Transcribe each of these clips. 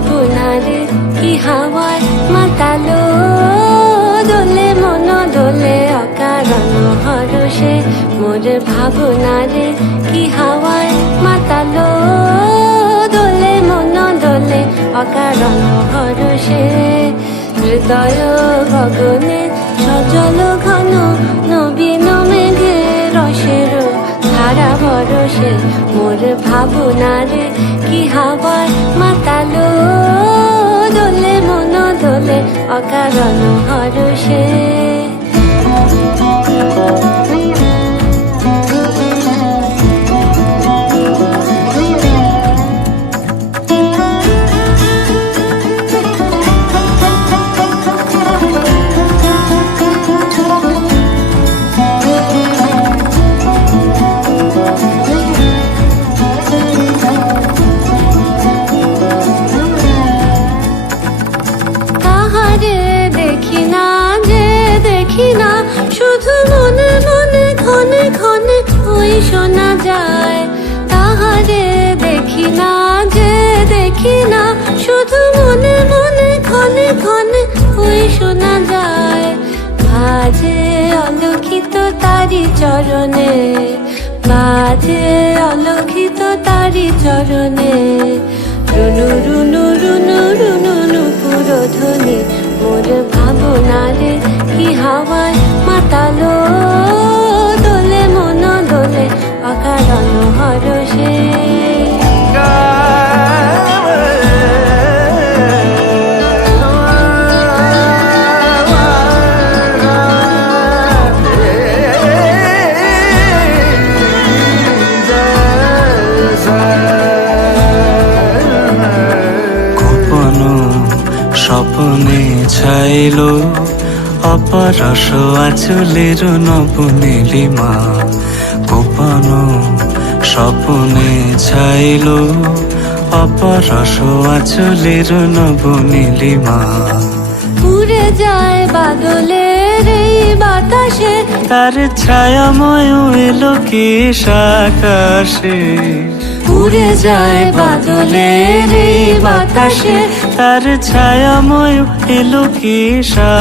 ভাবনারে কি হাওয়ায় মাতালো দোলে মন দোলে অকারণ হরষে মোর ভাবনারে কি হাওয়ায় মাতালো দোলে মন দোলে অকারণ হরষে হৃদয় গগনে সজল ঘন নবীন মেঘে রসের ধারা বরসে মোর ভাবনারে কি হাওয়ায় মাতালো দোলে মন দোলে অকারণ হরষে শুধু মনে মনে ক্ষণে ক্ষণে ওই শোনা যায় তাহারে দেখি না যে দেখি না শুধু মনে মনে ক্ষণে ক্ষণে ওই শোনা যায় বাজে অলক্ষিত তারি চরণে বাজে অলক্ষিত তারি চরণে রুনু রুনু রুনু রুনু নুপুর ধ্বনি মোর ভাবনারে কি হাওয়ায় মাতালো দোলে মন দোলে অকারণ হরষে স্বপ্নে ছাইলো অপরস আচলের নব নীলিমা গোপন স্বপ্নে ছাইলো অপরস আচলের নব নীলিমা উড়ে যায় বাদলের এই বাতাসে তার ছায়াময় এলো কি আকাশে উড়ে যায় বাদলের এই বাতাসে তার ছায়াময় এলো কি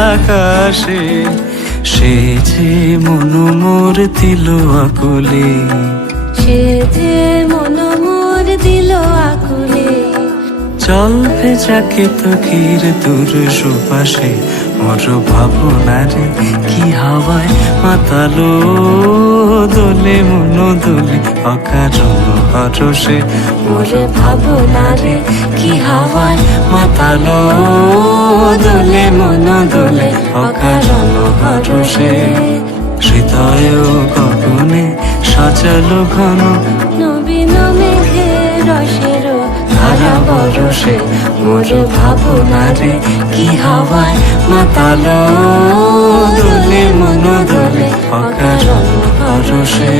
আকাশে সে যে মন মোর দিল আকুলে সে যে মন মোর দিল আকুলে চল ভেজাকে তকির দূর সুপাশে মোর ভাবনারে কি হাওয়ায় মাতালো দোলে মন দোলে অকারণ হরষে মোর ভাবনারে কি হাওয়ায় মাতালো দোলে মন দোলে অকারণ হরষে হৃদয় গগনে সজল ঘন নবীন মেঘে রসের ধারা বরসে মোর ভাবনারে কি হাওয়ায় মাতালো দোলে মন দোলে অকারণ হরষে